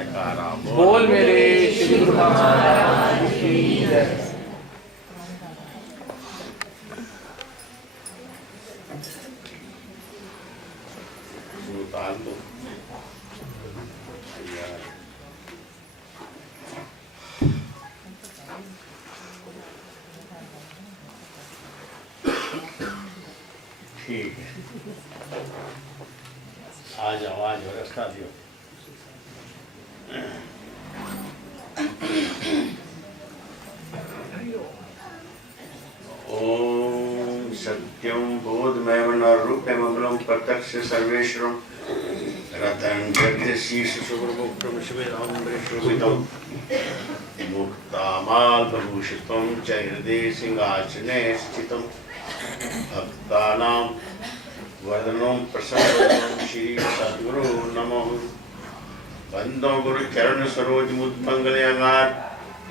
जयकारा बोल मेरे श्री गुरु महाराज की जय। उतार दो। ठीक है, आ जाओ आ जाओ, रास्ता दियो। ओम सत्यम बोधमय न रूपमग्लम प्रत्यक्ष सर्वेश्वरम रतन जगत शीर्ष सुब्रमुक्तम शिवेदाम्बरेश्वरम मुक्तामालभूषितम च हृदय सिंहासने स्थितम भक्तानां वदनं प्रसन्नं श्री सद्गुरु नमः। बंदो गुरु चरण सरोज मुद मंगल अंगार,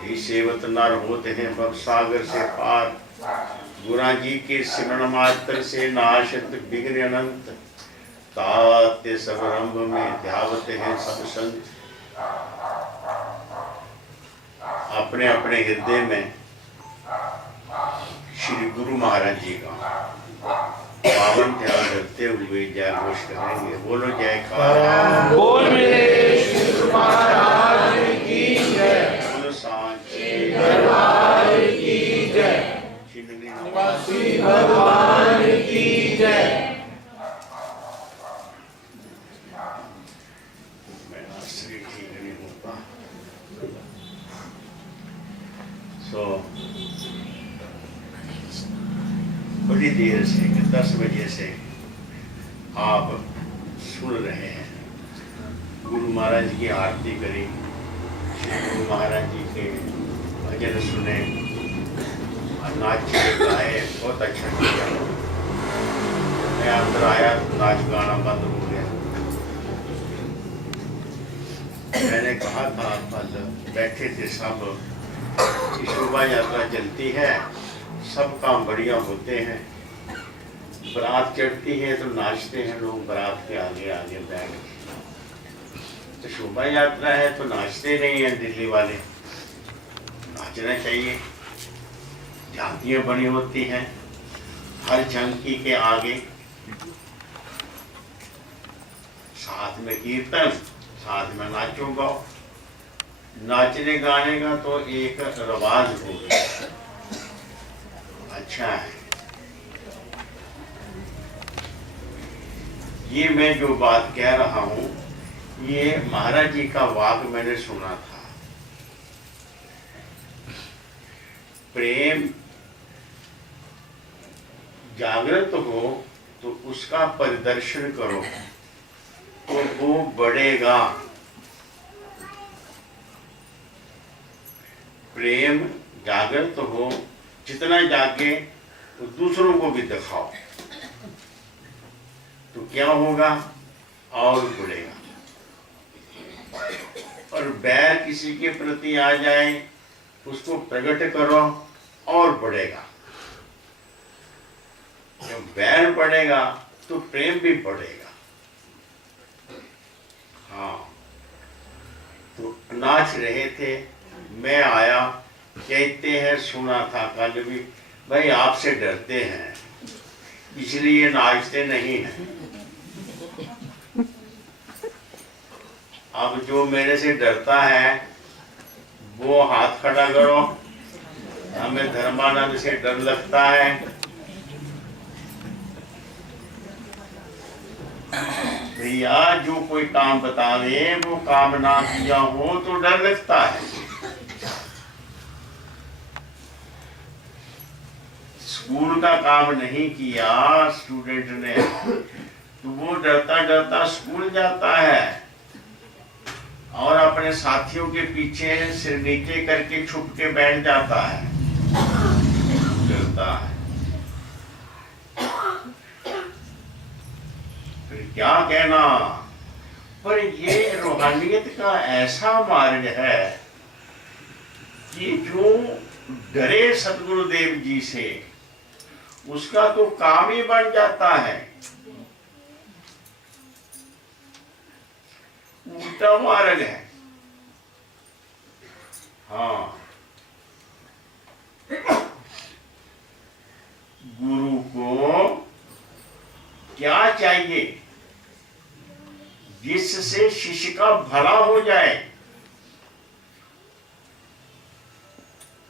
ये सेवत नर होते हैं भव सागर से पार। गुरा जी के सिमरण मात्र से नाशत विघ्न अनंत, तात्य सब रंभ में ध्यावत हैं सब संत। अपने अपने हृदय में श्री गुरु महाराज जी का पावन ध्यान रखते हुए जय घोष करेंगे। बोलो जयकारा बोल मेरे श्री गुरु महाराज की जय। बोलो सांची दरबार की जय। निवासी भगवान की जय। मेरा शरीर ठीक नहीं होता। सो बड़ी देर से 10 बजे से आप सुन रहे हैं, गुरु महाराज की आरती करी, श्री गुरु महाराज जी के भजन सुने और नाचे गाए, बहुत अच्छा किया। मैं अंदर आया तो नाच गाना बंद हो गया। मैंने कहा था कल बैठे थे सब, शोभा यात्रा चलती है, सब काम बढ़िया होते हैं, बारात चढ़ती है तो नाचते हैं लोग बारात के आगे आगे बैठ के। तो शोभा यात्रा है तो नाचते नहीं हैं दिल्ली वाले, नाचना चाहिए। झांकियाँ बनी होती हैं, हर झांकी के आगे साथ में कीर्तन, साथ में नाचो गाओ। नाचने गाने का तो एक रवाज हो गया, अच्छा है। ये मैं जो बात कह रहा हूँ, ये महाराज जी का वाक मैंने सुना था। प्रेम जागृत हो तो उसका परिदर्शन करो तो वो बढ़ेगा। प्रेम जागृत हो, जितना जागे तो दूसरों को भी दिखाओ तो क्या होगा, और बढ़ेगा। और बैर किसी के प्रति आ जाए, उसको प्रकट करो और बढ़ेगा। जब बैर बढ़ेगा तो प्रेम भी बढ़ेगा। हाँ, तो नाच रहे थे, मैं आया, कहते हैं सुना था कल भी, भाई आपसे डरते हैं इसलिए नाचते नहीं हैं। अब जो मेरे से डरता है वो हाथ खड़ा करो। हमें धर्मानंद से डर लगता है। भैया जो कोई काम बता दे, वो काम ना किया हो तो डर लगता है। स्कूल का काम नहीं किया स्टूडेंट ने तो वो डरता डरता स्कूल जाता है और अपने साथियों के पीछे सिर नीचे करके छुप के बैठ जाता है, डरता है। फिर क्या कहना, पर ये रूहानियत का ऐसा मार्ग है कि जो डरे सतगुरुदेव जी से उसका तो काम ही बन जाता है। उल्टा मार्ग है। क्या चाहिए जिससे शिष्य का भला हो जाए।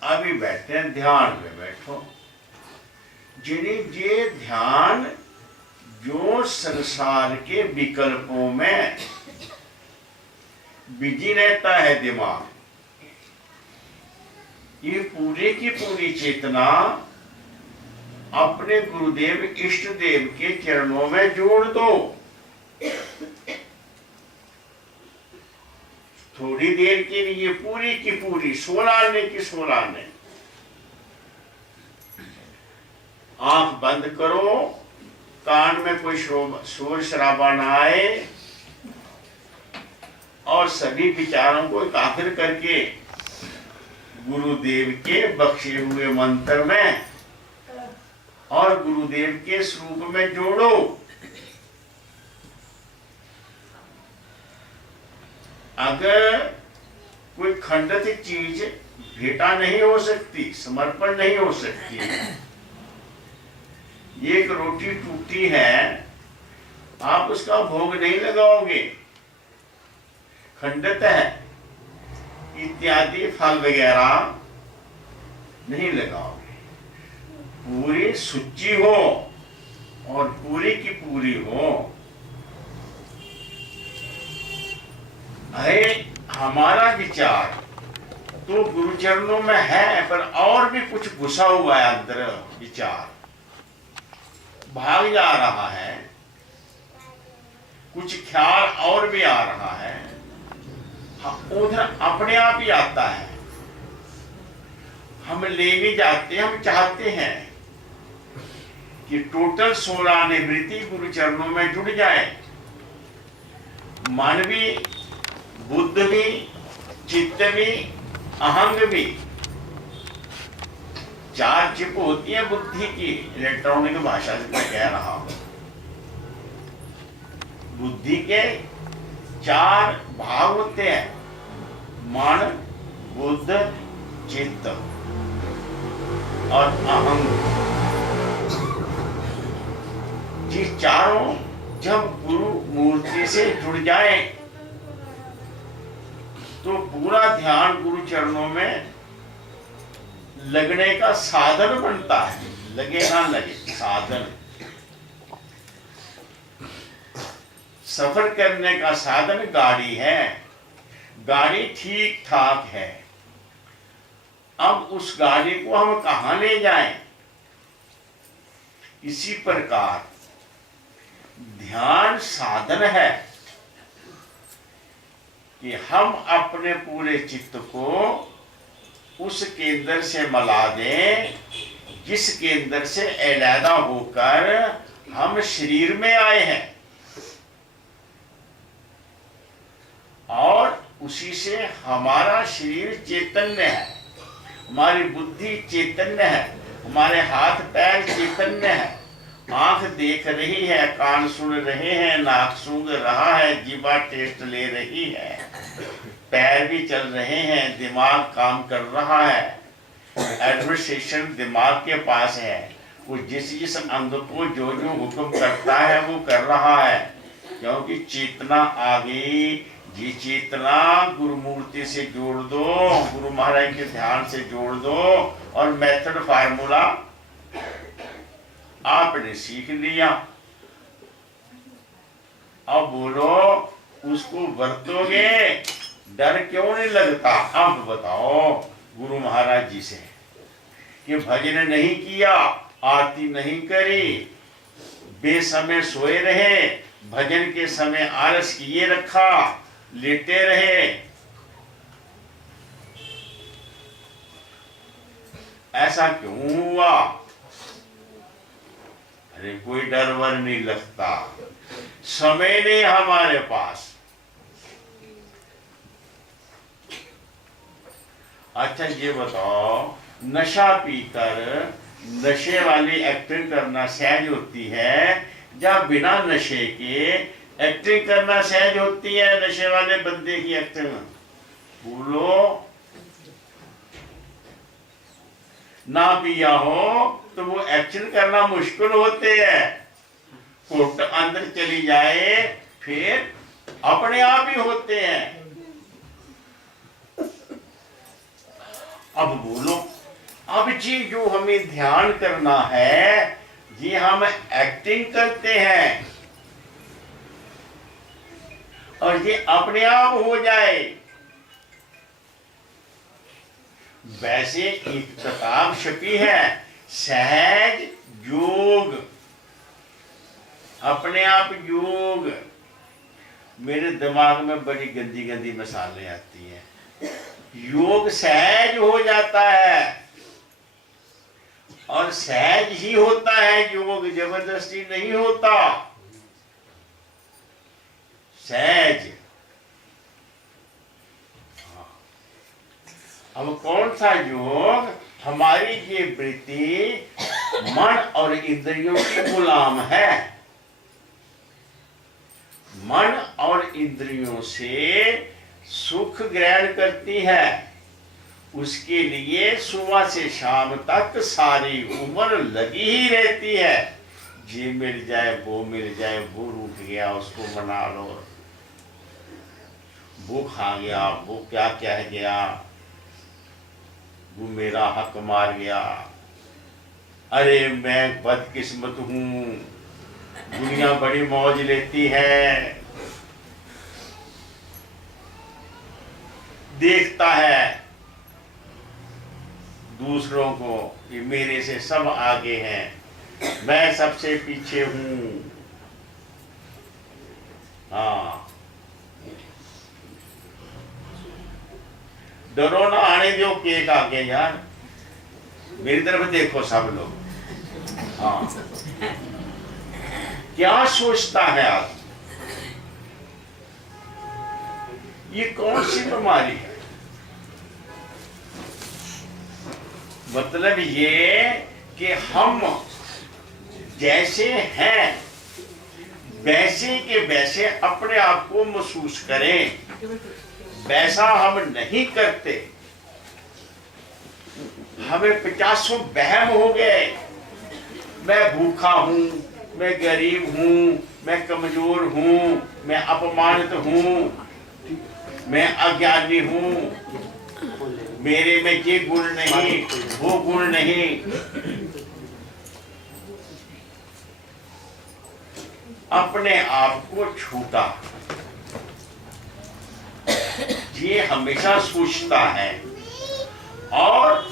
अभी बैठे हैं, ध्यान में बैठो। जिन्हें ये ध्यान जो संसार के विकल्पों में बिजी रहता है दिमाग, ये पूरी की पूरी चेतना अपने गुरुदेव इष्ट देव के चरणों में जोड़ दो। थोड़ी देर के लिए पूरी की पूरी 16 आने की 16 आने। आंख बंद करो, कान में कोई शोर शराबा ना आए, और सभी विचारों को एकाग्र करके गुरुदेव के बख्शे हुए मंत्र में और गुरुदेव के स्वरूप में जोड़ो। अगर कोई खंडित चीज भेंटा नहीं हो सकती, समर्पण नहीं हो सकती, एक रोटी टूटी है, आप उसका भोग नहीं लगाओगे, खंडित है इत्यादि फल वगैरह नहीं लगाओगे। पूरी सुच्ची हो और पूरी की पूरी हो। अरे हमारा विचार तो गुरुचरणों में है, पर और भी कुछ घुसा हुआ है अंदर, विचार भाग जा रहा है, कुछ ख्याल और भी आ रहा है, उधर अपने आप ही आता है। हम ले नहीं जाते, हम चाहते हैं कि टोटल 16 निवृत्ति गुरु चरणों में जुड़ जाए। मन भी, बुद्ध भी, चित्त भी, अहंग भी। 4 चिप होती है बुद्धि की, इलेक्ट्रॉनिक भाषा से मैं कह रहा हूं। बुद्धि के 4 भाग होते हैं, मन, बुद्ध, चित्त और अहंग। ये चारों जब गुरु मूर्ति से जुड़ जाए तो पूरा ध्यान गुरु चरणों में लगने का साधन बनता है। लगे ना लगे, साधन। सफर करने का साधन गाड़ी है, गाड़ी ठीक ठाक है। अब उस गाड़ी को हम कहां ले जाएं? इसी प्रकार ध्यान साधन है कि हम अपने पूरे चित्त को उस केंद्र से मिला दें जिस केंद्र से अलहदा होकर हम शरीर में आए हैं, और उसी से हमारा शरीर चैतन्य है, हमारी बुद्धि चैतन्य है, हमारे हाथ पैर चैतन्य है। आंख देख रही है, कान सुन रहे हैं, नाक सूंघ रहा है, जीवा टेस्ट ले रही है, पैर भी चल रहे हैं, दिमाग काम कर रहा है, एडमिनिस्ट्रेशन दिमाग के पास है। वो जिस अंग को जो जो हुक्म करता है वो कर रहा है, क्योंकि चेतना आ गई। जी चेतना गुरु मूर्ति से जोड़ दो, गुरु महाराज के ध्यान से जोड़ दो, और मेथड फार्मूला आपने सीख लिया। अब बोलो उसको बरतोगे, डर क्यों नहीं लगता? अब बताओ गुरु महाराज जी से कि भजन नहीं किया, आरती नहीं करी, बेसमय सोए रहे, भजन के समय आलस किए रखा, लेटे रहे, ऐसा क्यों हुआ? अरे कोई डर वर नहीं लगता, समय नहीं हमारे पास। अच्छा ये बताओ, नशा पीकर नशे वाली एक्टिंग करना सहज होती है या बिना नशे के एक्टिंग करना सहज होती है? नशे वाले बंदे की एक्टिंग बोलो। ना पिया हो तो वो एक्शन करना मुश्किल होते हैं। कुट अंदर चली जाए फिर अपने आप ही होते हैं। अब बोलो, अब जी जो हमें ध्यान करना है, जी हम एक्टिंग करते हैं और ये अपने आप हो जाए। वैसे एक किताब छपी है, सहज योग, अपने आप योग। मेरे दिमाग में बड़ी गंदी गंदी मिसालें आती हैं। योग सहज हो जाता है और सहज ही होता है योग, जबरदस्ती नहीं होता, सहज। अब कौन सा योग? हमारी ये वृत्ति मन और इंद्रियों की गुलाम है। मन और इंद्रियों से सुख ग्रहण करती है, उसके लिए सुबह से शाम तक सारी उम्र लगी ही रहती है। ये मिल जाए, वो मिल जाए, वो रूठ गया उसको मना लो, वो खा गया, वो क्या कह गया, वो मेरा हक मार गया, अरे मैं बदकिस्मत हूं, दुनिया बड़ी मौज लेती है। देखता है दूसरों को, ये मेरे से सब आगे हैं, मैं सबसे पीछे हूं। हाँ, डरो ना आने दो केक आगे यार, मेरी तरफ देखो सब लोग। हाँ, क्या सोचता है आप? ये कौन सी बीमारी है? मतलब ये कि हम जैसे हैं वैसे के वैसे अपने आप को महसूस करें, वैसा हम नहीं करते। हमें 50 वहम हो गए, मैं भूखा हूं, मैं गरीब हूं, मैं कमजोर हूं, मैं अपमानित हूं, मैं अज्ञानी हूं, मेरे में ये गुण नहीं, वो गुण नहीं। अपने आप को छूटा, ये हमेशा सोचता है और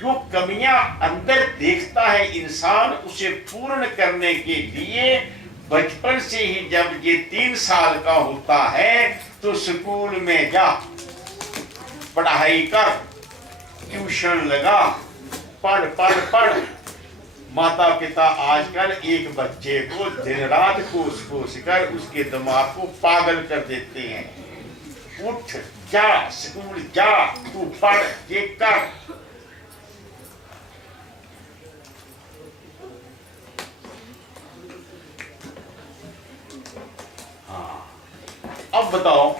जो कमियां अंदर देखता है इंसान, उसे पूर्ण करने के लिए बचपन से ही जब ये 3 साल का होता है तो स्कूल में जा, पढ़ाई कर, ट्यूशन लगा, पढ़ पढ़ पढ़। माता पिता आजकल एक बच्चे को दिन रात कोस कोस कर उसके दिमाग को पागल कर देते हैं। उठ जा, स्कूल जा, तू पढ़, ये कर। हाँ, अब बताओ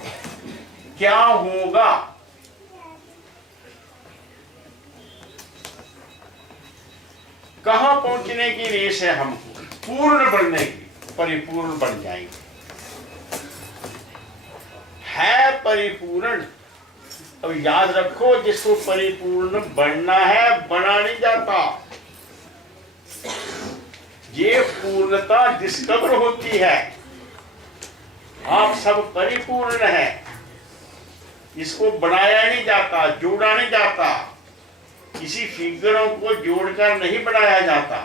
क्या होगा? कहां पहुंचने की रेस है हमको? पूर्ण बनने की, परिपूर्ण बन जाएंगे। है परिपूर्ण। अब याद रखो, जिसको परिपूर्ण बनना है बना नहीं जाता। ये पूर्णता डिस्कवर होती है। आप सब परिपूर्ण है, इसको बनाया नहीं जाता, जोड़ा नहीं जाता, किसी फिगरों को जोड़कर नहीं बनाया जाता।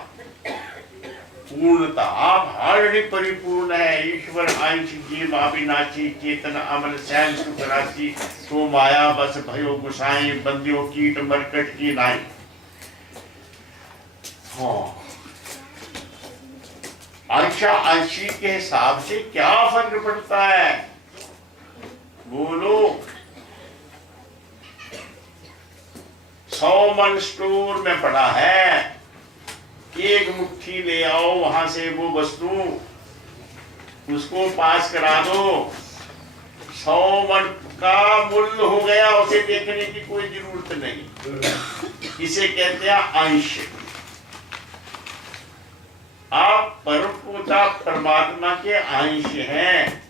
पूर्णता, आप ऑलरेडी परिपूर्ण है। ईश्वर अंश जीव अविनाशी, चेतन अमल सैन सुखराशि, तो माया बस भयो गुसाई, बंदियों कीट मरकट की नाई। हाँ, अंशा अंशी के हिसाब से क्या फर्क पड़ता है? बोलो। 100 मन स्टोर में पड़ा है, एक मुट्ठी ले आओ वहां से वो वस्तु, उसको पास करा दो, 100 मन का मूल्य हो गया, उसे देखने की कोई जरूरत नहीं। इसे कहते हैं अंश। आप परम पिता परमात्मा के अंश हैं,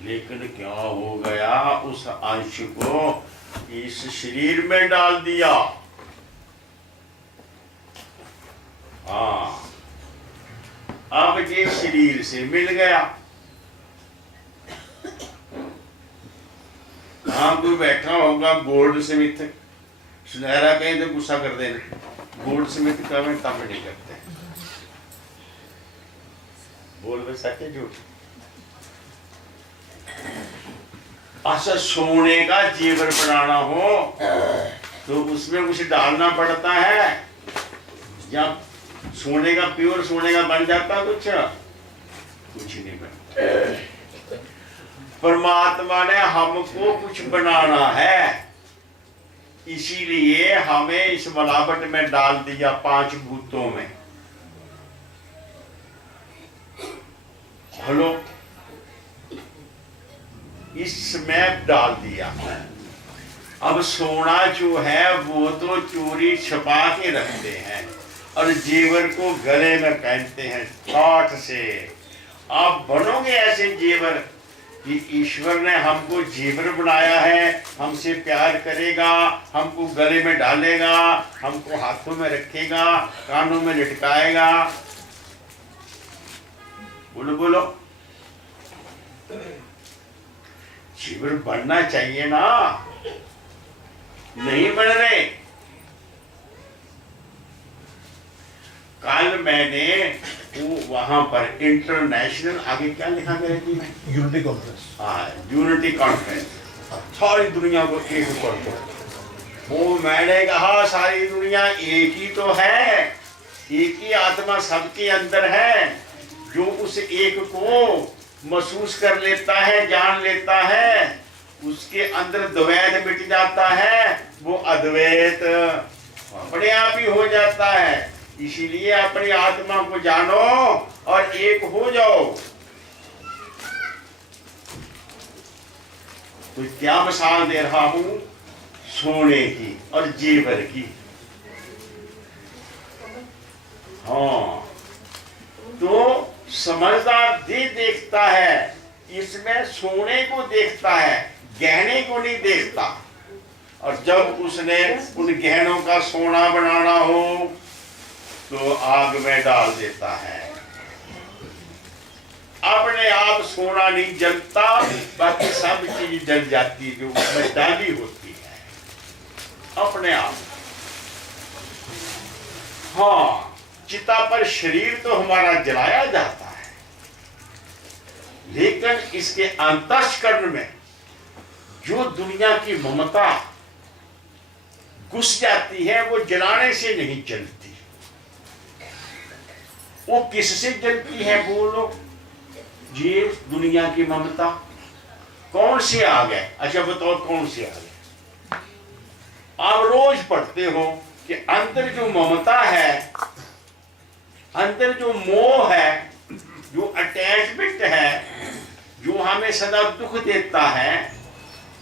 लेकिन क्या हो गया, उस अंश को इस शरीर में डाल दिया। हाँ, अब ये शरीर से मिल गया। हाँ, कोई बैठा होगा गोल्ड स्मिथ, सुनहरा कहीं तो गुस्सा कर देना, गोल्ड स्मिथ का में काम नहीं करते, बोल में सके झूठ। अच्छा, सोने का जेवर बनाना हो तो उसमें कुछ डालना पड़ता है, या सोने का प्योर सोने का बन जाता कुछ नहीं बनता। परमात्मा ने हमको कुछ बनाना है, इसीलिए हमें इस मिलावट में डाल दिया, 5 भूतों में। हेलो, इसमें डाल दिया। अब सोना जो है वो तो चोरी छुपा के रखते हैं और जेवर को गले में पहनते हैं ठाठ से। आप बनोगे ऐसे जेवर कि ईश्वर ने हमको जेवर बनाया है, हमसे प्यार करेगा, हमको गले में डालेगा, हमको हाथों में रखेगा, कानों में लटकाएगा। बोलो बोलो, जेवर बनना चाहिए ना, नहीं बन रहे। कल मैंने वो वहां पर इंटरनेशनल, आगे क्या लिखा मेरे जी में, यूनिटी कॉन्फ्रेंस, हाँ यूनिटी कॉन्फ्रेंस, सारी दुनिया को एक कर दो। वो मैंने कहा सारी दुनिया एक ही तो है, एक ही आत्मा सबके अंदर है। जो उस एक को महसूस कर लेता है, जान लेता है, उसके अंदर द्वैत मिट जाता है, वो अद्वैत अपने आप ही हो जाता है। इसीलिए अपनी आत्मा को जानो और एक हो जाओ। तो क्या मिसाल दे रहा हूं, सोने की और जेवर की। हाँ, तो समझदार देखता है, इसमें सोने को देखता है, गहने को नहीं देखता। और जब उसने उन गहनों का सोना बनाना हो तो आग में डाल देता है। अपने आप सोना नहीं जलता, बाकी सब चीज जल जाती है जो उसमें डाली होती है अपने आप। हाँ, चिता पर शरीर तो हमारा जलाया जाता है, लेकिन इसके अंतःकरण में जो दुनिया की ममता घुस जाती है वो जलाने से नहीं जलती। वो किससे जलती है बोलो? ये दुनिया की ममता। कौन से आ गए? अच्छा बताओ कौन से आ गए? आप रोज पढ़ते हो कि अंदर जो ममता है, अंदर जो मोह है, जो अटैचमेंट है, जो हमें सदा दुख देता है,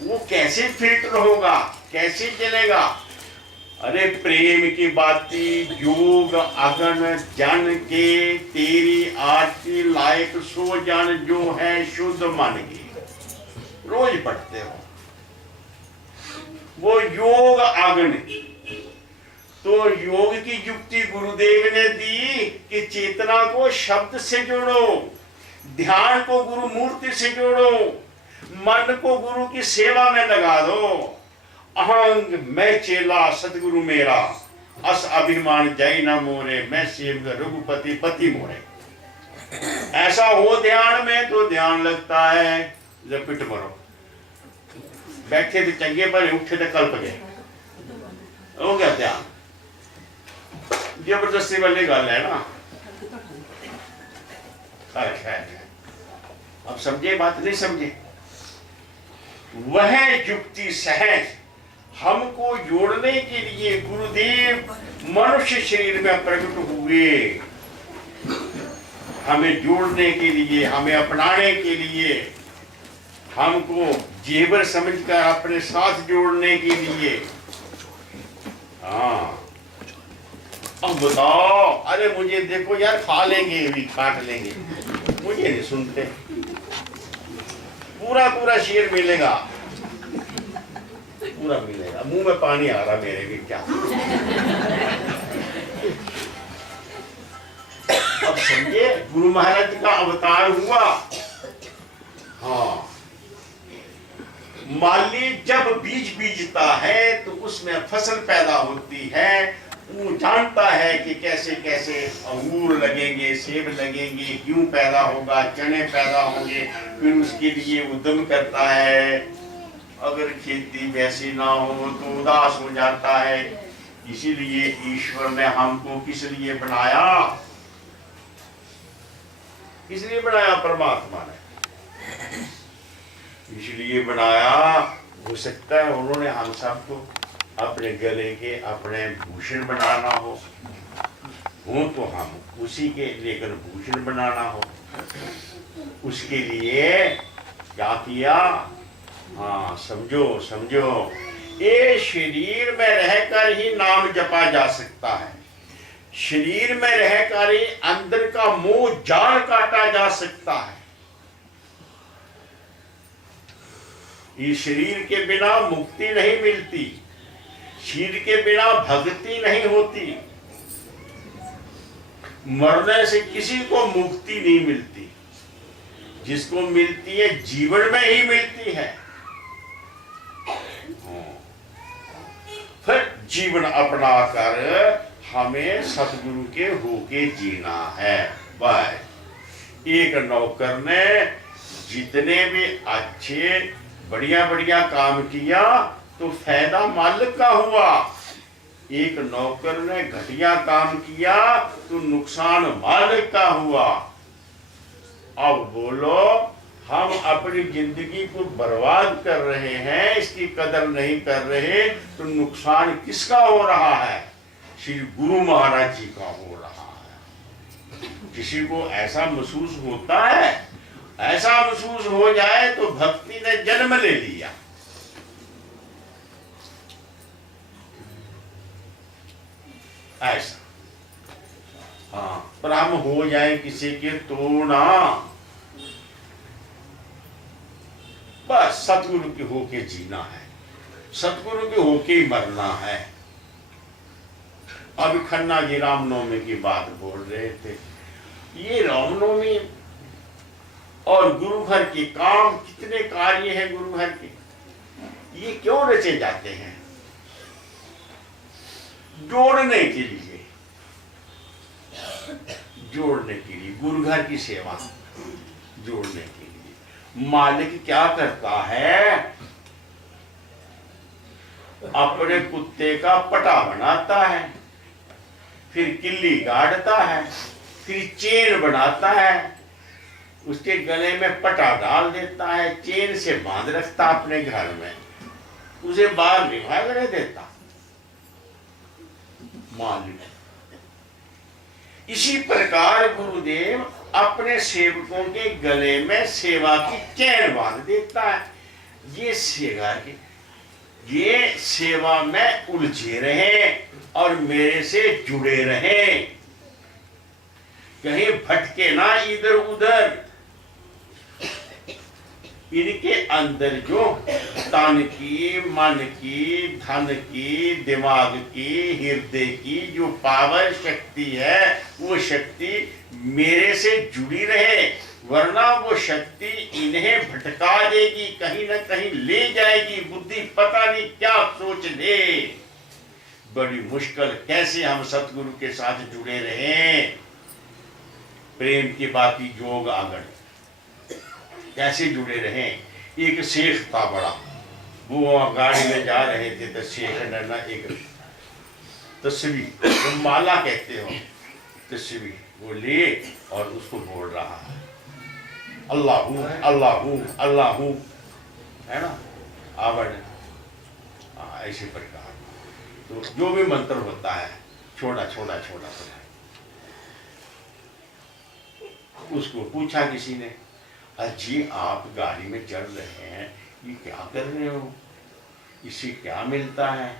वो कैसे फिल्टर होगा, कैसे जलेगा? अरे प्रेम की बाती योग अगन जन के, तेरी आरती लायक सो जन जो है शुद्ध मन की। रोज पढ़ते हो वो योग अग्नि। तो योग की युक्ति गुरुदेव ने दी कि चेतना को शब्द से जोड़ो, ध्यान को गुरु मूर्ति से जोड़ो, मन को गुरु की सेवा में लगा दो। अहंग मैं चेला सतगुरु मेरा, अस अभिमान जय न मोरे, मैं सेवक रघुपति पति मोरे। ऐसा हो ध्यान में तो ध्यान लगता है जब पिट मरो। बैठे थे चंगे पर, उठे थे कल्प गए, हो गया ध्यान। जबरदस्ती वाली गल है ना। अब समझे बात? नहीं समझे? वह युक्ति सहज हमको जोड़ने के लिए गुरुदेव मनुष्य शरीर में प्रकट हुए, हमें जोड़ने के लिए, हमें अपनाने के लिए, हमको जेवर समझकर अपने साथ जोड़ने के लिए। हाँ, अब बताओ, अरे मुझे देखो यार, खा लेंगे भी, काट लेंगे, मुझे नहीं सुनते। पूरा पूरा शेर मिलेगा, पूरा मिलेगा। मुंह में पानी आ रहा मेरे भी, क्या अब समझे, गुरु महाराज का अवतार हुआ। हाँ, माली जब बीज बीजता है तो उसमें फसल पैदा होती है। वो जानता है कि कैसे कैसे अंगूर लगेंगे, सेब लगेंगे, क्यों पैदा होगा, चने पैदा होंगे, फिर उसके लिए उद्यम करता है। अगर खेती वैसी ना हो तो उदास हो जाता है। इसीलिए ईश्वर ने हमको किस लिए बनाया? इसलिए बनाया परमात्मा ने, इसलिए बनाया। हो सकता है उन्होंने हम सबको अपने गले के अपने भूषण बनाना हो तो हम उसी के लेकर भूषण बनाना हो। उसके लिए क्या किया? हाँ, समझो समझो, ये शरीर में रहकर ही नाम जपा जा सकता है। शरीर में रहकर ही अंदर का मोह जाल काटा जा सकता है। इस शरीर के बिना मुक्ति नहीं मिलती, शरीर के बिना भक्ति नहीं होती। मरने से किसी को मुक्ति नहीं मिलती, जिसको मिलती है जीवन में ही मिलती है। फिर जीवन अपना कर हमें सतगुरु के होके जीना है। बस एक नौकर ने जितने भी अच्छे बढ़िया बढ़िया काम किया तो फायदा मालिक का हुआ। एक नौकर ने घटिया काम किया तो नुकसान मालिक का हुआ। अब बोलो, हम अपनी जिंदगी को बर्बाद कर रहे हैं, इसकी कदर नहीं कर रहे, तो नुकसान किसका हो रहा है? श्री गुरु महाराज जी का हो रहा है। किसी को ऐसा महसूस होता है? ऐसा महसूस हो जाए तो भक्ति ने जन्म ले लिया। ऐसा, हाँ, पर हम हो जाए किसी के तो ना, बस सतगुरु के होके जीना है, सतगुरु के होके ही मरना है। अभी खन्ना जी रामनवमी की बात बोल रहे थे। ये रामनवमी और गुरु घर के काम, कितने कार्य हैं गुरु घर के, ये क्यों रचे जाते हैं? जोड़ने के लिए, जोड़ने के लिए, गुरु घर की सेवा जोड़ने के लिए। मालिक क्या करता है? अपने कुत्ते का पटा बनाता है, फिर किल्ली गाड़ता है, फिर चेन बनाता है, उसके गले में पटा डाल देता है, चेन से बांध रखता अपने घर में, उसे बाहर नहीं भागने देता मालिक। इसी प्रकार गुरुदेव अपने सेवकों के गले में सेवा की चैन बांध देता है। ये सेवा में उलझे रहे और मेरे से जुड़े रहे, कहीं भटके ना इधर उधर। इनके अंदर जो तन की, मन की, धन की, दिमाग की, हृदय की जो पावर शक्ति है, वो शक्ति मेरे से जुड़ी रहे, वरना वो शक्ति इन्हें भटका देगी, कहीं ना कहीं ले जाएगी। बुद्धि पता नहीं क्या सोच ले। बड़ी मुश्किल, कैसे हम सतगुरु के साथ जुड़े रहें? प्रेम की बाती जोग आगड़, कैसे जुड़े रहें? एक शेख था बड़ा, वो गाड़ी में जा रहे थे तो शेख ने ना एक तस्वीर, तो माला कहते हो, तस्वीर वो ले और उसको बोल रहा है, अल्लाहू अल्लाहू अल्लाहू, है ना, आवड़। ऐसे प्रकार तो जो भी मंत्र होता है छोटा छोटा छोटा छोटा। उसको पूछा किसी ने, अजी आप गाड़ी में चल रहे हैं, ये क्या कर रहे हो, इससे क्या मिलता है?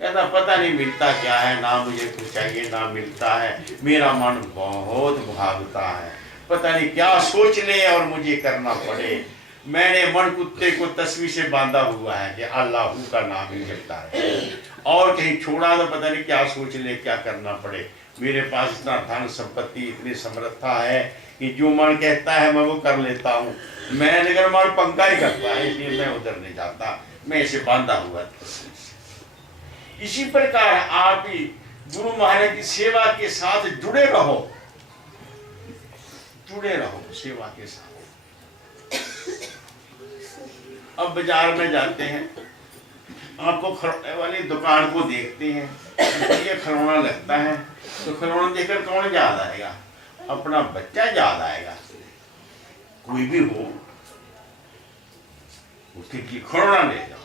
कहता पता नहीं मिलता क्या है, ना मुझे कुछ चाहिए ना मिलता है, मेरा मन बहुत भागता है, पता नहीं क्या सोच ले और मुझे करना पड़े। मैंने मन कुत्ते को तस्वीर से बांधा हुआ है कि अल्लाह का नाम ही लेता है, और कहीं छोड़ा तो पता नहीं क्या सोच ले, क्या करना पड़े। मेरे पास इतना धन संपत्ति, इतनी समर्थता है कि जो मन कहता है मैं वो कर लेता हूँ। मैं अगर मन पंखा ही करता है, इसलिए मैं उधर नहीं जाता, मैं इसे बांधा हुआ। इसी प्रकार आप भी गुरु महाराज की सेवा के साथ जुड़े रहो, जुड़े रहो सेवा के साथ। अब बाजार में जाते हैं, आपको खिलौने वाली दुकान को देखते हैं, ये खिलौना लगता है तो खिलौना देखकर कौन याद आएगा? अपना बच्चा याद आएगा। कोई भी हो उसके लिए खिलौना ले जाओ।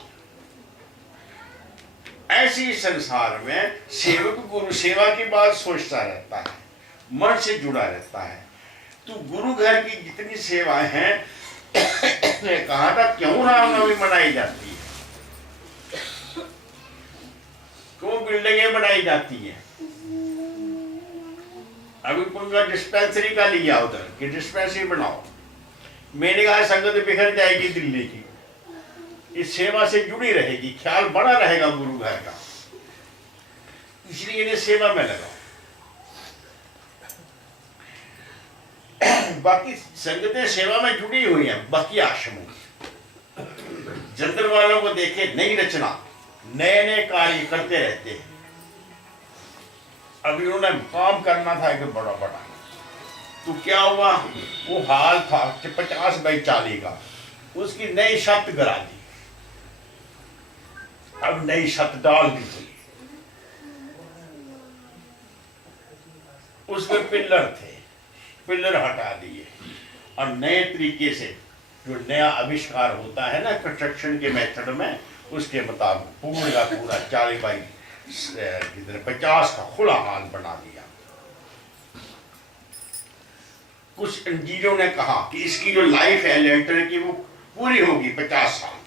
ऐसी संसार में सेवक गुरु सेवा की बात सोचता रहता है, मन से जुड़ा रहता है। तो गुरु घर की जितनी सेवाएं हैं, ने कहा था क्यों रामनवमी मनाई जाती है, क्यों बिल्डिंगें बनाई जाती हैं। अभी उनका डिस्पेंसरी का लिया उधर कि डिस्पेंसरी बनाओ। मैंने कहा संगत बिखर जाएगी दिल्ली की, इस सेवा से जुड़ी रहेगी, ख्याल बड़ा रहेगा गुरु घर का, इसलिए इन्हें सेवा में लगाओ। बाकी संगतें सेवा में जुड़ी हुई हैं, बाकी आश्रमों जंतर वालों को देखे नई रचना, नए नए कार्य करते रहते हैं। अभी उन्होंने काम करना था एक बड़ा बड़ा, तो क्या हुआ, वो हाल था 50 बाई 40 का, उसकी नई छत गिरा दी। अब नई छत डाल दी हुई, उसमें पिलर थे, पिलर हटा दिए और नए तरीके से जो नया आविष्कार होता है ना कंस्ट्रक्शन के मेथड में, उसके मुताबिक पूरा का पूरा 40 बाई 50 का खुला हाल बना दिया। कुछ इंजीनियरों ने कहा कि इसकी जो लाइफ है लेंटर की वो पूरी होगी 50 साल,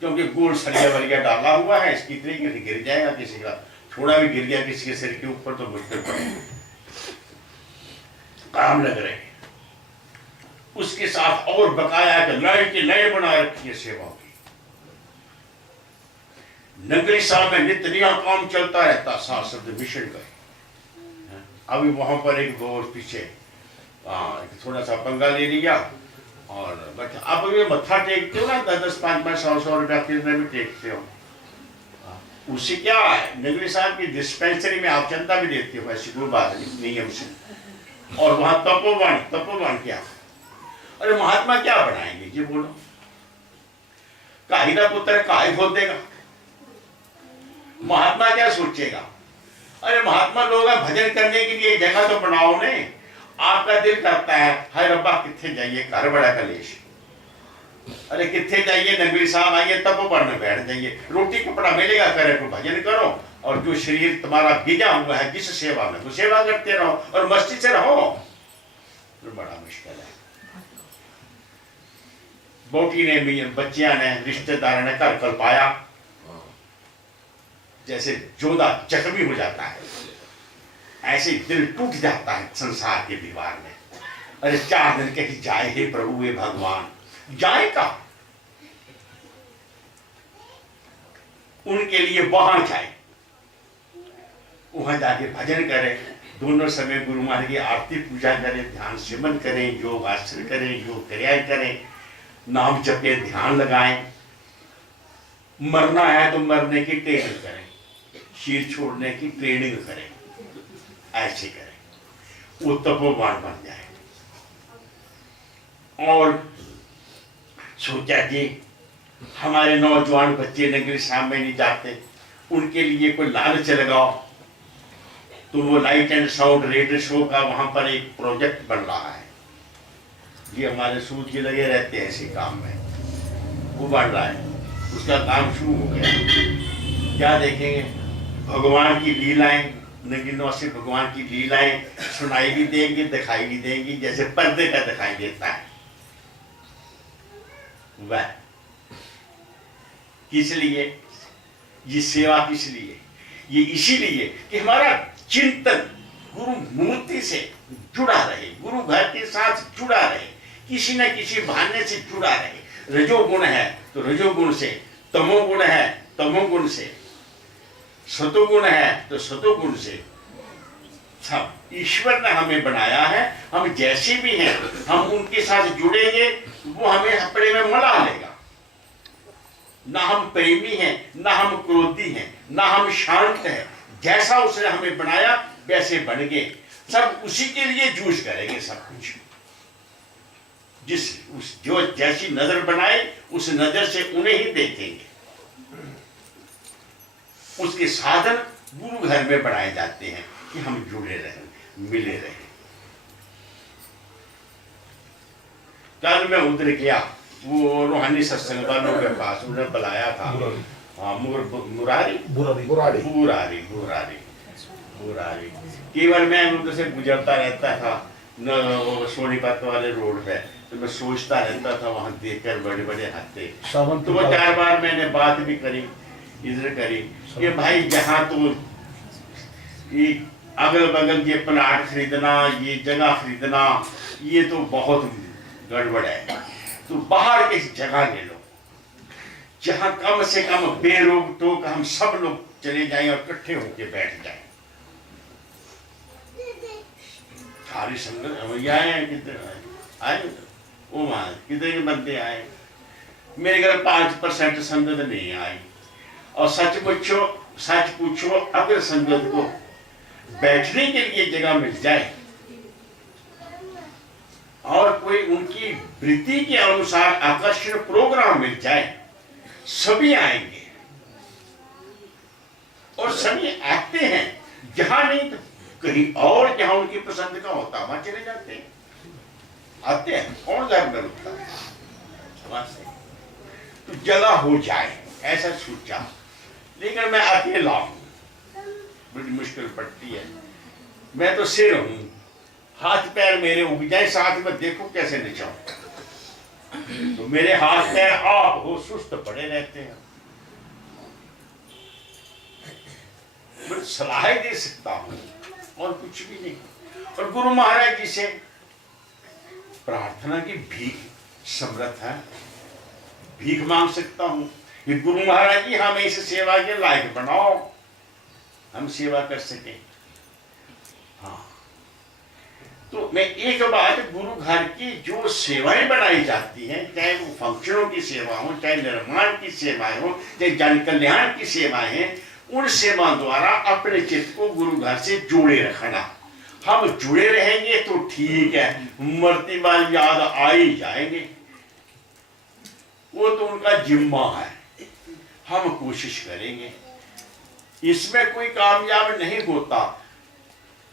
क्योंकि गोल सरिया वरिया डाला हुआ है, इसकी तरीके से गिर जाएगा, किसी का थोड़ा भी गिर गया किसी के सिर के ऊपर तो मुश्किल पड़ेगी। काम लग रहे हैं। उसके साथ और बकाया के लाइन की लाइन बना रखी है सेवा की। नगरी साहब में नित्य नया काम चलता रहता, सांसद मिशन का। अभी वहां पर एक बहुत पीछे थोड़ा सा पंगा ले लिया और बच्चा आप ये मत्था टेकते हो ना 10-10, 5-5, 100 रुपया कितने भी टेकते हो, उससे क्या है, नगरी साहब की डिस्पेंसरी में आप चंदा भी देते हो, ऐसी कोई बात नहीं नियम से। और वहां तपोवन क्या, अरे महात्मा क्या बनाएंगे जी बोलो, काहिदा पुत्र काहे खोद देगा, महात्मा क्या सोचेगा। अरे महात्मा लोग भजन करने के लिए जगह तो बनाओ ने, आपका दिल करता है हाय रब्बा किथे जाइए, घर बड़ा कलेश, अरे किथे जाइए, नगरी साहब आइए तपोवन में बैठ जाइए, रोटी कपड़ा मिलेगा, करे को भजन करो, और जो शरीर तुम्हारा गिजा हुआ है जिस सेवा में वो सेवा करते रहो और मस्ती से रहो, तो बड़ा मुश्किल है। बोटी ने भी, बच्चियां ने, रिश्तेदार ने घर कल पाया, जैसे जोधा जख्मी हो जाता है ऐसे दिल टूट जाता है संसार के दीवार में। अरे 4 दिन कहीं जाए, हे प्रभु हे भगवान, जाए का उनके लिए वहां जाए, वहां जाके भजन करें, दोनों समय गुरु महाराज की आरती पूजा करें, ध्यान सिमरन करें, योग आसन करें, योग क्रिया करें, नाम जपे, ध्यान लगाएं। मरना है तो मरने की ट्रेनिंग करें, शीर छोड़ने की ट्रेनिंग करें, ऐसे करें, वो तपोवन बन जाए। और सोचा जी हमारे नौजवान बच्चे नगरी साहब में नहीं जाते, उनके लिए कोई लालच लगाओ, तो वो light and sound radio show का वहां पर एक प्रोजेक्ट बन रहा है, ये हमारे सूद जी लगे रहते हैं इसी काम में, वो बन रहा है, उसका काम शुरू हो गया। क्या देखेंगे, भगवान की लीलाएं, नगीनों से भगवान की लीलाएं सुनाई भी देंगी, दिखाई भी देंगी, जैसे पर्दे का दिखाई देता है। वह किस लिए, ये सेवा किस लिए? ये इसीलिए कि हमारा चिंतन गुरु मूर्ति से जुड़ा रहे, गुरु घर के साथ जुड़ा रहे, किसी न किसी बहाने से जुड़ा रहे। रजोगुण है तो रजोगुण से, तमोगुण है तमोगुण से, सतोगुण है तो सतोगुण से। सब ईश्वर ने हमें बनाया है, हम जैसे भी हैं हम उनके साथ जुड़ेंगे, वो हमें अपने में मिला लेगा। ना हम प्रेमी हैं, ना हम क्रोधी हैं, ना हम शांत हैं। जैसा उसने हमें बनाया वैसे बन गए, सब उसी के लिए जूझ करेंगे। सब कुछ जो जैसी नजर बनाए उस नजर से उन्हें ही देखेंगे। उसके साधन गुरु घर में बनाए जाते हैं कि हम जुड़े रहें, मिले रहें। कल मैं उधर गया, वो रूहानी सत्संग वालों के पास, उन्हें बुलाया था। हाँ, मुरारी केवल मैं उधर से गुजरता रहता था न, वो सोनीपत वाले रोड पे, तो मैं सोचता रहता था वहां देखकर बड़े बड़े हाथे। तो वो 4 बार मैंने बात भी करी, इधर करी कि भाई जहाँ तो ये अगल बगल ये प्लाट खरीदना, ये जगह खरीदना, ये तो बहुत गड़बड़ है। तो बाहर की जगह ले लो जहां कम से कम बेरोक टोक हम सब लोग चले जाएं और इकट्ठे होके बैठ जाएं। सारी संगत आए, कितने आए, वो वहां कितने के बंदे आए। मेरे घर 5% संगत नहीं आई। और सच पूछो अगर संगत को बैठने के लिए जगह मिल जाए और कोई उनकी वृत्ति के अनुसार आकर्षण प्रोग्राम मिल जाए, सभी आएंगे और सभी आते हैं। जहां नहीं तो कहीं और, जहां उनकी पसंद का होता वहां चले जाते हैं, आते हैं। कौन घर में रुकता है? तो जगह हो जाए ऐसा सोचा, लेकिन मैं अकेला हूं, बड़ी मुश्किल पड़ती है। मैं तो सिर हूं, हाथ पैर मेरे उग जाए साथ में, देखो कैसे नचाऊं। तो मेरे हाथ पैर आप हो सुस्त पड़े रहते हैं। मैं सलाह दे सकता हूं और कुछ भी नहीं। और गुरु महाराज जी से प्रार्थना की भीख समर्थ है, भीख मांग सकता हूं कि गुरु महाराज जी हमें इस सेवा के लायक बनाओ, हम सेवा कर सके। हाँ, तो मैं एक बात, गुरु घर की जो सेवाएं बनाई जाती हैं, चाहे वो फंक्शनों की सेवा हो, चाहे निर्माण की सेवाएं हो, चाहे जन कल्याण की सेवाएं हैं, उन सेवाओं द्वारा अपने चित्त को गुरु घर से जोड़े रखना। हम जुड़े रहेंगे तो ठीक है, मरती बार याद आ ही जाएंगे, वो तो उनका जिम्मा है। हम कोशिश करेंगे, इसमें कोई कामयाब नहीं होता।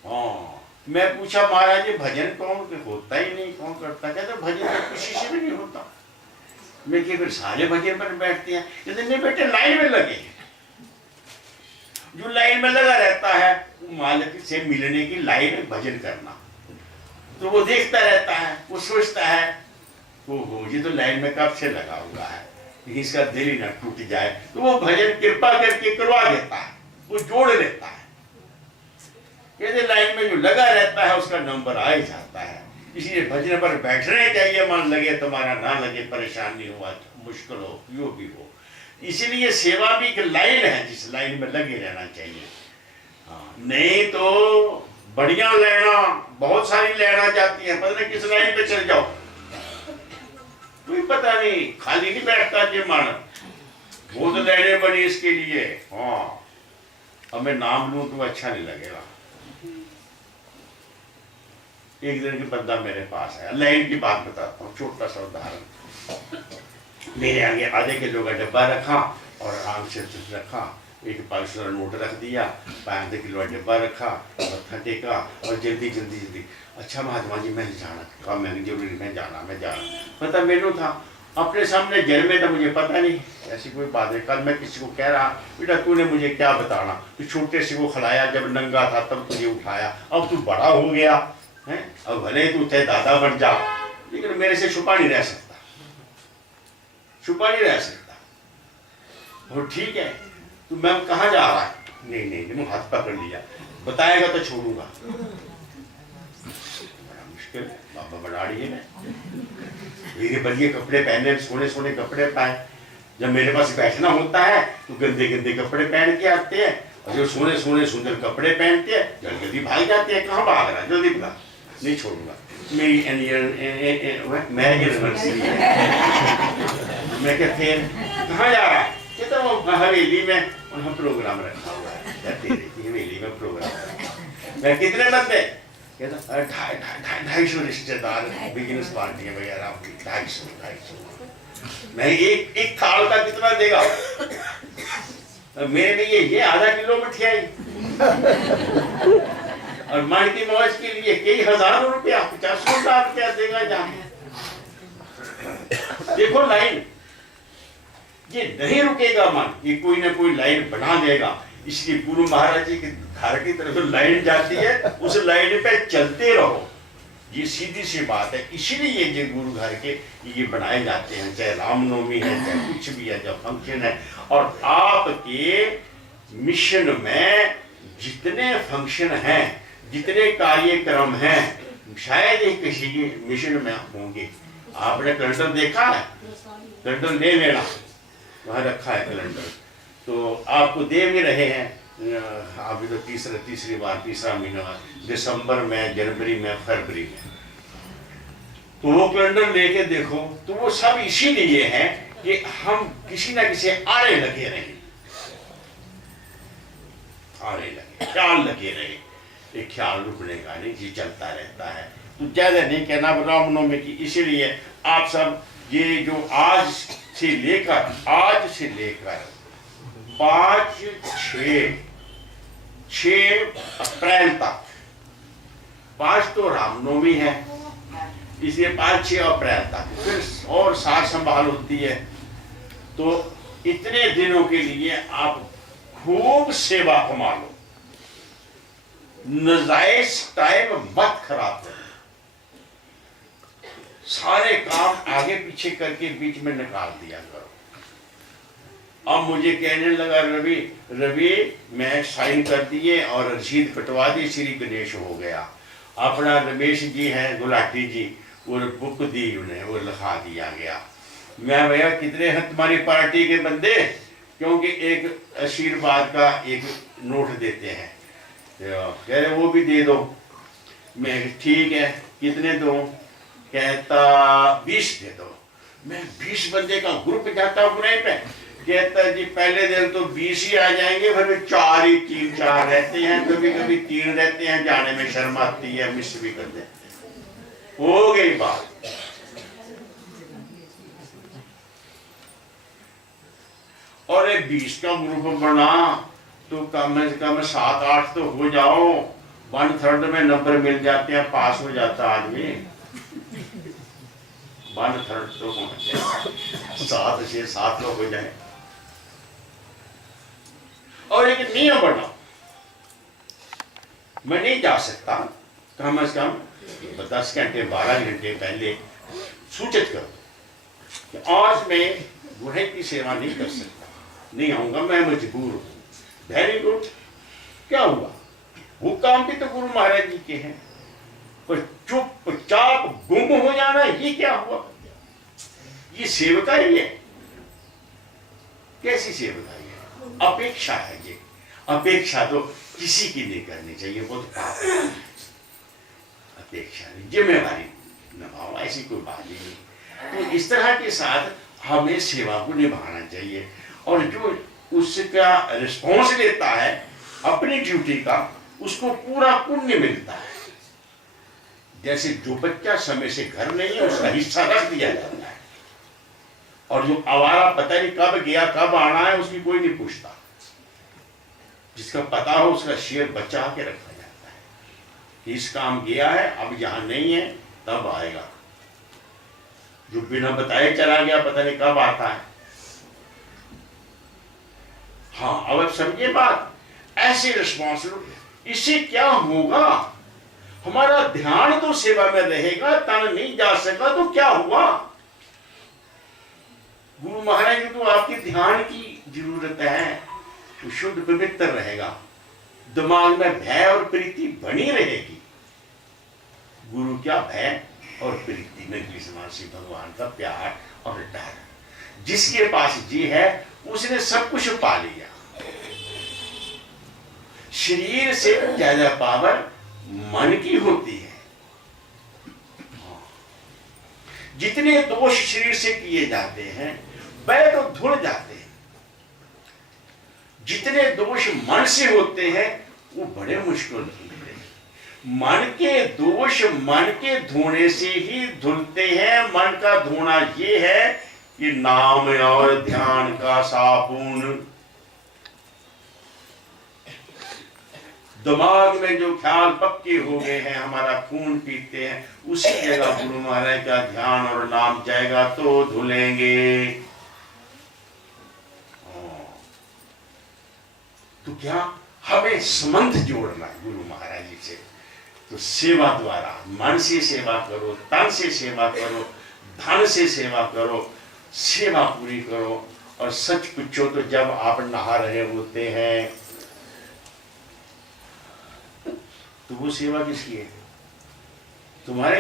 हाँ, मैं पूछा महाराज जी भजन कौन होता ही नहीं, कौन करता? कहते भजन तो किसी से भी नहीं होता। मैं कि फिर सारे भजन पर बैठते हैं। कहते नहीं बेटे, लाइन में लगे। जो लाइन में लगा रहता है वो मालिक से मिलने की लाइन भजन करना, तो वो देखता रहता है, वो सोचता है ओहो ये तो लाइन में कब से लगा हुआ है, इसका दिल ही ना टूट जाए। तो वो भजन कृपा करके करवा देता है, वो जोड़ लेता है। कहते लाइन में जो लगा रहता है उसका नंबर आ ही जाता है। इसलिए भजन पर बैठने चाहिए, मन लगे तुम्हारा, ना लगे परेशानी हो, मुश्किल हो, जो भी हो। इसीलिए सेवा भी एक लाइन है जिस लाइन में लगे रहना चाहिए। हाँ, नहीं तो बढ़िया लेना, बहुत सारी लेना जाती है, पता नहीं किस लाइन पे चल जाओ, कोई पता नहीं, खाली नहीं बैठता जी मन, वो तो लेने बनी इसके लिए। हाँ, अब मैं नाम लूं तो अच्छा नहीं लगेगा। एक दिन की बंदा मेरे पास है, लाइन की बात बताता हूँ, छोटा सा उदाहरण। मेरे आगे आधे किलो का डब्बा रखा और आराम से रखा, एक 500 नोट रख दिया, 5 किलो का डब्बा रखा, मत्था टेका और जल्दी अच्छा महात्मा जी मैं जाना, कहा मैं जरूरी मैं जाना पता मेनू था अपने सामने जल में, तो मुझे पता नहीं ऐसी कोई बात है। कल मैं किसी को कह रहा बेटा तूने मुझे क्या बताना, तू छोटे से को खिलाया, जब नंगा था तब तुझे उठाया, अब तू बड़ा हो गया है, अब भले तू चाहे दादा बन जा, लेकिन मेरे से छुपा नहीं रह सकता। और ठीक है, तो मैं कहाँ जा रहा है? नहीं नहीं नहीं, हाथ पकड़ लिया, बताएगा तो छोड़ूंगा। बड़ा मुश्किल, बाबा बना रही है। ये बढ़िया कपड़े पहने, सोने सोने कपड़े पाए। जब मेरे पास बैठना होता है तो गंदे गंदे कपड़े पहन के आते हैं, और जो सोने सोने सुंदर कपड़े पहनते हैं जल्दी जल्दी भाग जाते हैं। कहाँ भाग रहा है, जल्दी भाग, नहीं छोड़ूंगा। मेरी मैं क्या फिर कहाँ जा रहा है? कहता वो हवेली में वहाँ प्रोग्राम रखा हुआ है, हवेली में प्रोग्राम। मैं कितने बंदे? कहता 250 रिश्तेदार, बिजनेस पार्टियां वगैरह, 250। मैं एक थाल का कितना देगा? मेरे लिए ये आधा किलो मिठाई और मन की मौज के लिए कई हजारों रुपया, 50,000 रुपया देगा जाने। देखो लाइन, ये नहीं रुकेगा मन, ये कोई ना कोई लाइन बना देगा। इसलिए गुरु महाराज जी के घर की तरफ लाइन जाती है, उस लाइन पे चलते रहो। ये सीधी सी बात है। इसलिए ये गुरु घर के ये बनाए जाते हैं, चाहे रामनवमी है, चाहे कुछ भी है, जब फंक्शन है। और आपके मिशन में जितने फंक्शन हैं, जितने कार्यक्रम हैं, शायद ही किसी के मिशन में होंगे। आपने कैलेंडर देखा है? कैलेंडर ले लेना, वहाँ रखा है कैलेंडर, तो आपको दे भी रहे हैं। अभी तो तीसरा महीना, दिसंबर में, जनवरी में, फरवरी में, तो वो कैलेंडर लेके देखो, तो वो सब इसीलिए है कि हम किसी ना किसी आरे लगे रहे, ख्याल लगे रहे। एक ख्याल रुकने का नहीं, ये चलता रहता है। तो ज्यादा नहीं कहना रामनवमी की। इसीलिए आप सब ये जो आज से लेकर 5-6 अप्रैल तक, 5 तो रामनवमी है, इसलिए 5-6 अप्रैल तक फिर और सार संभाल होती है। तो इतने दिनों के लिए आप खूब सेवा कमा लो, नजायज टाइम मत खराब करो, सारे काम आगे पीछे करके बीच में निकाल दिया करो। अब मुझे कहने लगा रवि मैं साइन कर दिए और रसीद कटवा दी, श्री गणेश हो गया। अपना रमेश जी हैं गुलाटी जी, वो बुक दी उन्हें, वो लिखा दिया गया। मैं भैया कितने हैं तुम्हारी पार्टी के बंदे? क्योंकि एक आशीर्वाद का एक नोट देते हैं, कह रहे वो भी दे दो। मैं ठीक है, कितने दो? कहता 20 दे दो। मैं 20 बंदे का ग्रुप जाता हूँ पे, कहता जी पहले दिन तो 20 ही आ जाएंगे, फिर 4 रहते हैं, कभी कभी 3 रहते हैं, जाने में शर्म आती है, मिस भी कर देते। हो गई बात। और 20 का ग्रुप बना तो कम से कम 7-8 तो हो जाओ, 1/3 में नंबर मिल जाते हैं, पास हो जाता आदमी। 1/3 तो पहुंच जाए, 7 लोग हो जाए। और एक नियम बना, मैं नहीं जा सकता, कम से कम 10 घंटे 12 घंटे पहले सूचित करो कि आज मैं गुरु की सेवा नहीं कर सकता, नहीं आऊंगा, मैं मजबूर हूं। वेरी गुड, क्या हुआ? वो काम भी तो गुरु महाराज जी के हैं, पर चुपचाप गुम हो जाना ये क्या हुआ? ये सेवकाई है? कैसी सेवकाई है? अपेक्षा है ये। अपेक्षा तो किसी की नहीं करनी चाहिए, बहुत पाप है। अपेक्षा नहीं, जिम्मेवारी निभाओ, ऐसी कोई बात ही नहीं। तो इस तरह के साथ हमें सेवा को निभाना चाहिए, और जो उसका रिस्पॉन्स लेता है अपनी ड्यूटी का, उसको पूरा पुण्य मिलता है। जैसे जो बच्चा समय से घर नहीं है, उसका हिस्सा रख दिया जाता है, और जो आवारा पता नहीं कब गया कब आना है उसकी कोई नहीं पूछता। जिसका पता हो उसका शेयर बचा के रखा जाता है कि इस काम गया है, अब यहां नहीं है, तब आएगा। जो बिना बताए चला गया पता नहीं कब आता है। हाँ, अब समझिए बात, ऐसे रिस्पॉन्सिबिलिटी। इससे क्या होगा? हमारा ध्यान तो सेवा में रहेगा, तन नहीं जा सका तो क्या हुआ? गुरु महाराज जी को आपके ध्यान की जरूरत है। वो शुद्ध पवित्र रहेगा, दिमाग में भय और प्रीति बनी रहेगी। गुरु क्या भय और प्रीति में कृष्ण भगवान का प्यार और डर। जिसके पास जी है उसने सब कुछ पा लिया। शरीर से ज्यादा पावर मन की होती है। जितने दोष शरीर से किए जाते हैं वह तो धुल जाते हैं। जितने दोष मन से होते हैं वो बड़े मुश्किल धुलते हैं। मन के दोष मन के धोने से ही धुलते हैं। मन का धोना ये है कि नाम और ध्यान का साबुन। दिमाग में जो ख्याल पक्के हो गए हैं, हमारा खून पीते हैं, उसी जगह गुरु महाराज का ध्यान और नाम जाएगा तो धुलेंगे। तो क्या हमें संबंध जोड़ना है गुरु महाराज जी से। तो सेवा द्वारा मन से सेवा करो, तन से सेवा करो, धन से सेवा करो, सेवा पूरी करो। और सच पूछो तो जब आप नहा रहे होते हैं तो वो सेवा किसकी है? तुम्हारे।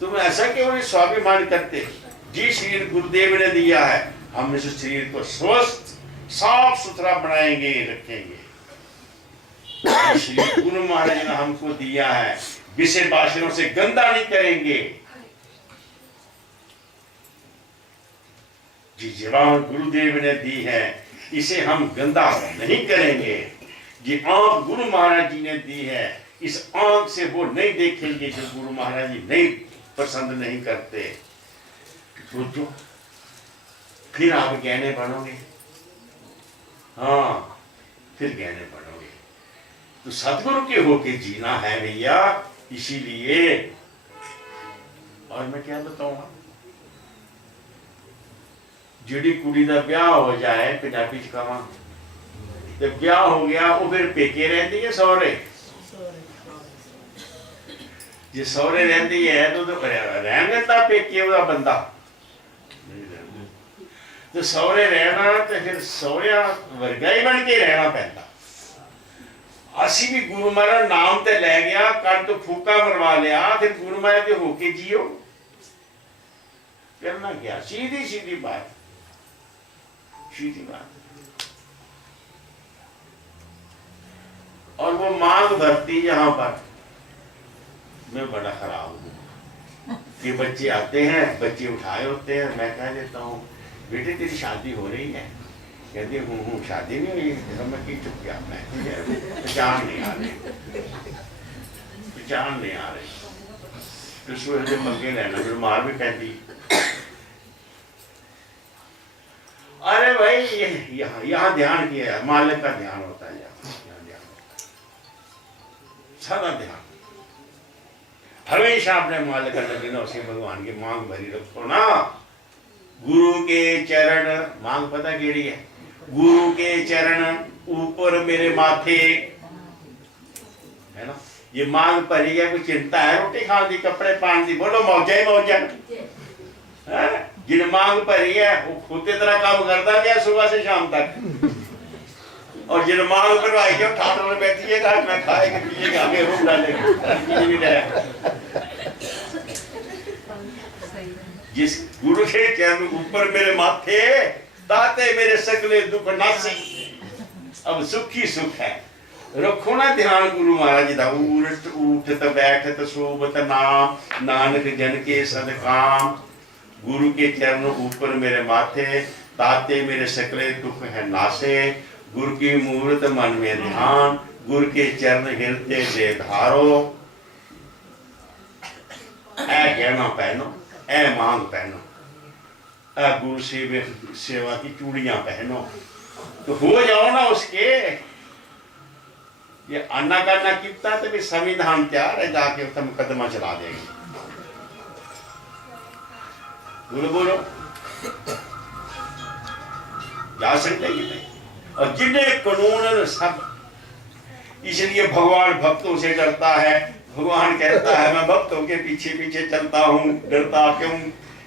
तुम ऐसा क्यों स्वाभिमान करते? जी शरीर गुरुदेव ने दिया है, हम इस शरीर को स्वस्थ साफ सुथरा बनाएंगे, रखेंगे। शरीर गुरु महाराज ने हमको दिया है, विषय भाषणों से गंदा नहीं करेंगे। जी जवान गुरुदेव ने दी है, इसे हम गंदा नहीं करेंगे। ये आंख गुरु महाराज जी ने दी है, इस आंख से वो नहीं देखेंगे जो गुरु महाराज जी नहीं पसंद नहीं करते। सोचो, फिर आप गहने बनोगे। हाँ, फिर गहने बनोगे। तो सतगुरु के होके जीना है भैया। इसीलिए और मैं क्या बताऊंगा, जिहड़ी कुड़ी दा ब्याह हो जाए पंजाबी च कहां, जब ब्याह हो गया वो फिर पेके रहती है सौरे। जे सौरे रहती है तो रहन देता पेके वाला बंदा। तो सौरे रहना तो फिर सौरिया वर्गा ही बन के रहना पैंदा। असी भी गुरु महाराज नाम ते लै गया, कर तो फूका मरवा लिया, फिर गुरु महाराज के होके जियो। करना क्या? सीधी सीधी बात, सीधी बात। और वो मांग भरती यहाँ पर मैं बड़ा खराब हूँ कि बच्चे आते हैं, बच्चे उठाए होते हैं, मैं कह देता हूँ बेटे तेरी शादी हो रही है? कहती हूँ शादी नहीं हुई। मैं की चुप गया, मैं पहचान नहीं आ रही, पहचान नहीं आ रही। तो सूर्य मंगे लेना फिर मार भी पैंती। अरे भाई यहाँ ध्यान किया है, मालिक का ध्यान होता है। सारा ध्यान हमेशा अपने मालिक का लगना, उसे भगवान की मांग भरी रखो ना। गुरु के चरण, मांग पता केड़ी है? गुरु के चरण ऊपर मेरे माथे, है ना। ये मांग भरी है, कोई चिंता है रोटी खाने की, कपड़े पाने की? बोलो मौजा ही मौजा। जिन मांग भरी है वो खुद तरह काम करता गया सुबह से शाम तक। और जिन मांग भरवाई जो ठाकुर में बैठी है, मैं खाएगा पिएगा, आगे रूम डालेगा। जिस गुरु के चरण ऊपर मेरे माथे, ताते मेरे सगले दुख नासे। अब सुखी सुख है, रखो ना ध्यान गुरु महाराज जी दा। उठ उठत बैठत सोबत नाम, नानक जन के सदकाम। गुरु के चरण ऊपर मेरे माथे, ताते मेरे सकले दुख है नासे। गुरु की मूर्त मन में ध्यान, गुरु के चरण हृदय से धारो। ऐ कहना पहनो, ऐ मांग पहनो, ऐ गुरु सेवा की चूड़ियां पहनो, तो हो जाओ ना उसके। ये अन्ना करना कितना तो भी संविधान तैयार है, जाके उत्तम मुकदमा चला देंगे। बोलो बोलो, जा सकते कि नहीं? और जिन्हें कानून सब, इसलिए भगवान भक्तों से डरता है। भगवान कहता है मैं भक्तों के पीछे पीछे चलता हूँ। डरता क्यों?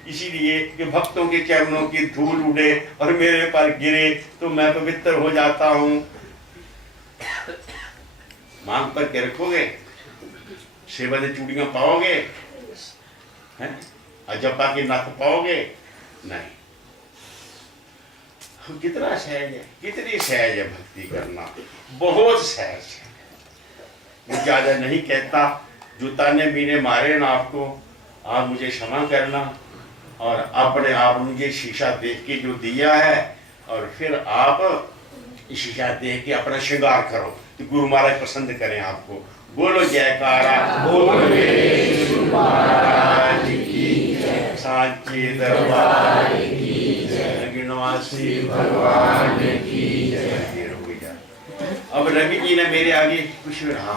इसीलिए कि भक्तों के चरणों की धूल उड़े और मेरे पर गिरे तो मैं पवित्र हो जाता हूँ। मांग पर के रखोगे, सेवा की चूड़ियां पाओगे हैं, अजपा की नथ पाओगे नहीं। कितना सहज है, कितनी सहज है भक्ति करना, बहुत सहज है। मैं ज्यादा नहीं कहता, जो ताने मीने मारे ना आपको, आप मुझे क्षमा करना और अपने आप मुझे शीशा देख के जो दिया है और फिर आप शीशा देख के अपना श्रृंगार करो कि गुरु महाराज पसंद करें आपको। बोलो जयकारा, बोलो महाराज की जय, सांचे दरबार की जय, अग्निवासी भगवान की जय। अब रवि जी ने मेरे आगे कुछ रहा